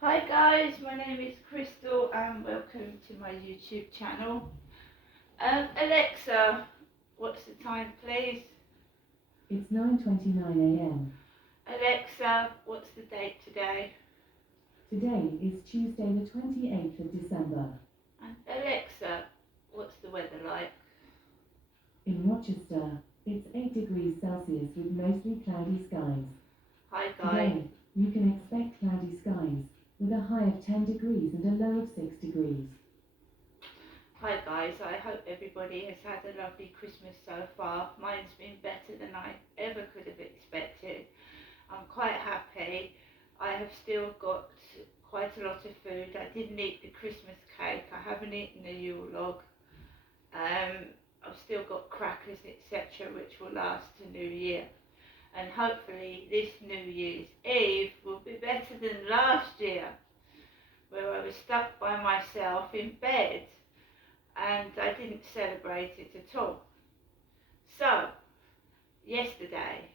Hi guys, my name is Crystal and welcome to my YouTube channel. Alexa, what's the time please? It's 9:29 a.m. Alexa, what's the date today? Today is Tuesday the 28th of December. And Alexa, what's the weather like? In Rochester, it's 8 degrees Celsius with mostly cloudy skies. Hi guys. Today, you can expect cloudy skies with a high of 10 degrees and a low of 6 degrees. Hi guys, I hope everybody has had a lovely Christmas so far. Mine's been better than I ever could have expected. I'm quite happy. I have still got quite a lot of food. I didn't eat the Christmas cake. I haven't eaten the Yule log. I've still got crackers, etc., which will last to New Year. And hopefully this New Year's Eve will be better than last year, where I was stuck by myself in bed and I didn't celebrate it at all. So, yesterday,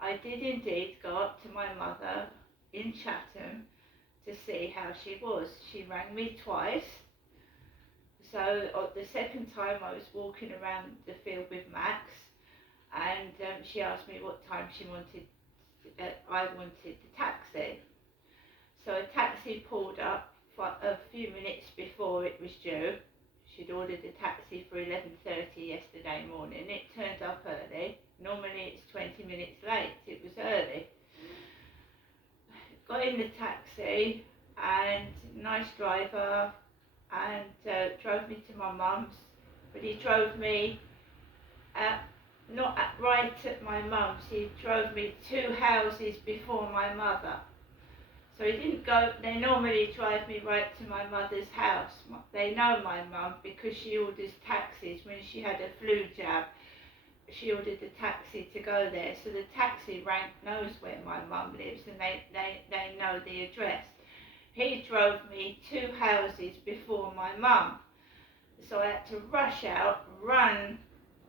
I did indeed go up to my mother in Chatham to see how she was. She rang me twice. So the second time I was walking around the field with Max, and she asked me what time I wanted the taxi. So a taxi pulled up for a few minutes before it was due. She'd ordered a taxi for 11:30 yesterday morning. It turned up early. Normally it's 20 minutes late. It was early. Got in the taxi and nice driver, and drove me to my mum's, but he drove me right at my mum's. He drove me 2 houses before my mother. So he didn't go. They normally drive me right to my mother's house. They know my mum because she orders taxis. When she had a flu jab, she ordered a taxi to go there. So the taxi rank knows where my mum lives, and they know the address. He drove me 2 houses before my mum. So I had to rush out, run,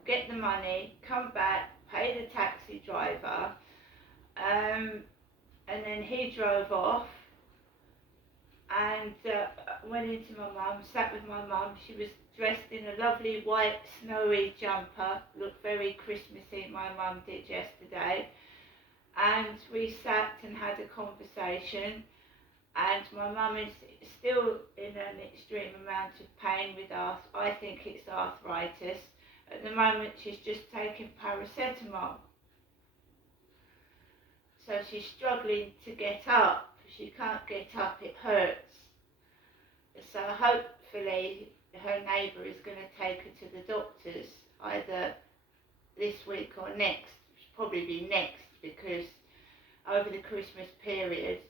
get the money, come back, pay the taxi driver, and then he drove off and went into my mum, sat with my mum. She was dressed in a lovely white snowy jumper, looked very Christmassy, my mum did yesterday. And we sat and had a conversation, and my mum is still in an extreme amount of pain with I think it's arthritis. At the moment she's just taking paracetamol. So she's struggling to get up. She can't get up, it hurts. So hopefully her neighbour is going to take her to the doctors either this week or next. Probably be next, because over the Christmas period,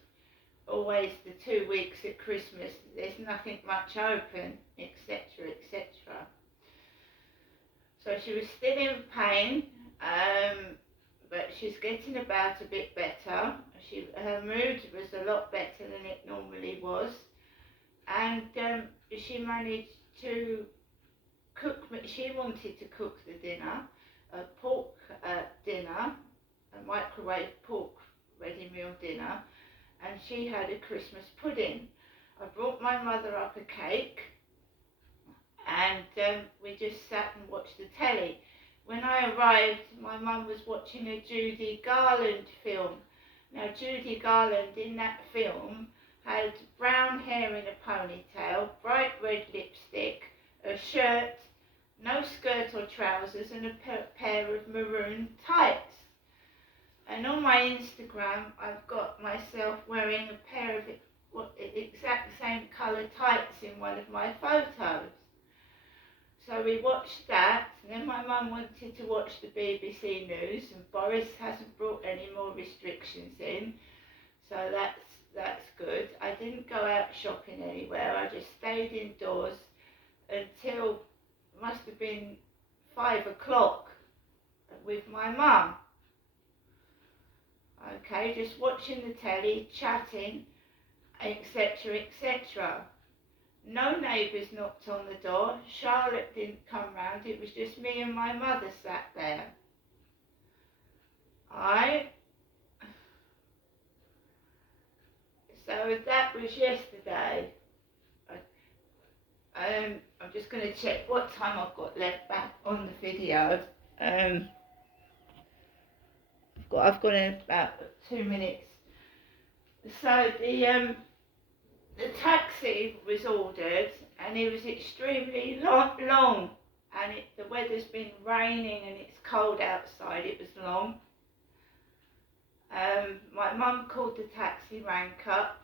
always the 2 weeks at Christmas, there's nothing much open, etc., etc. So she was still in pain, but she's getting about a bit better. Her mood was a lot better than it normally was, and she managed to cook. She wanted to cook the dinner, a pork dinner, a microwave pork ready meal dinner, and she had a Christmas pudding. I brought my mother up a cake, and we just sat and watched the telly. When I arrived, my mum was watching a Judy Garland film. Now, Judy Garland in that film had brown hair in a ponytail, bright red lipstick, a shirt, no skirt or trousers, and a pair of maroon tights. And on my Instagram, I've got myself wearing a pair of exact same colour tights in one of my photos. So we watched that, and then my mum wanted to watch the BBC News, and Boris hasn't brought any more restrictions in, so that's good. I didn't go out shopping anywhere. I just stayed indoors until must have been 5 o'clock with my mum. Okay, just watching the telly, chatting, etc., etc. No neighbours knocked on the door. Charlotte didn't come round. It was just me and my mother sat there. So that was yesterday. I'm just going to check what time I've got left back on the video. I've got in about 2 minutes. So the taxi was ordered, and it was extremely long, and the weather's been raining and it's cold outside. It was long. My mum called the taxi rank up,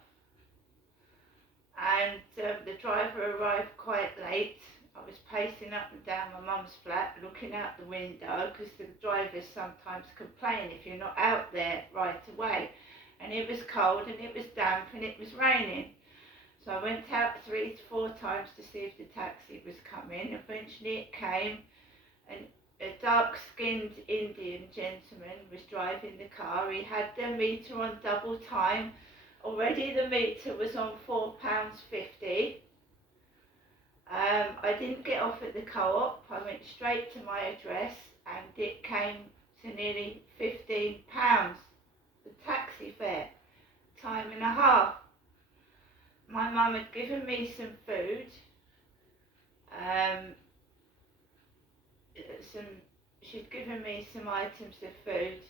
and the driver arrived quite late. I was pacing up and down my mum's flat looking out the window, because the drivers sometimes complain if you're not out there right away. And it was cold and it was damp and it was raining. So I went out 3 to 4 times to see if the taxi was coming. Eventually it came, and a dark-skinned Indian gentleman was driving the car. He had the meter on double time. Already the meter was on £4.50. I didn't get off at the co-op. I went straight to my address, and it came to nearly £15, the taxi fare, time and a half. My mum had given me some food, she'd given me some items of food,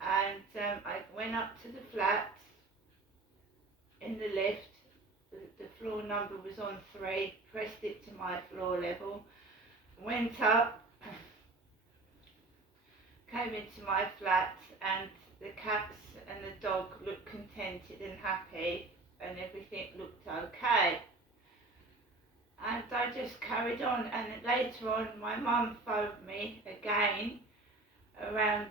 and I went up to the flat in the lift. The floor number was on 3, pressed it to my floor level, went up, came into my flat, and the cats and the dog looked contented and happy, and everything looked okay. And I just carried on, and later on my mum phoned me again around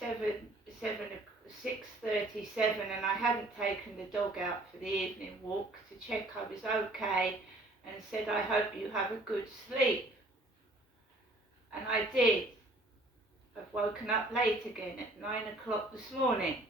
6:37, and I hadn't taken the dog out for the evening walk to check I was okay, and said, I hope you have a good sleep. And I did. I've woken up late again at 9 o'clock this morning.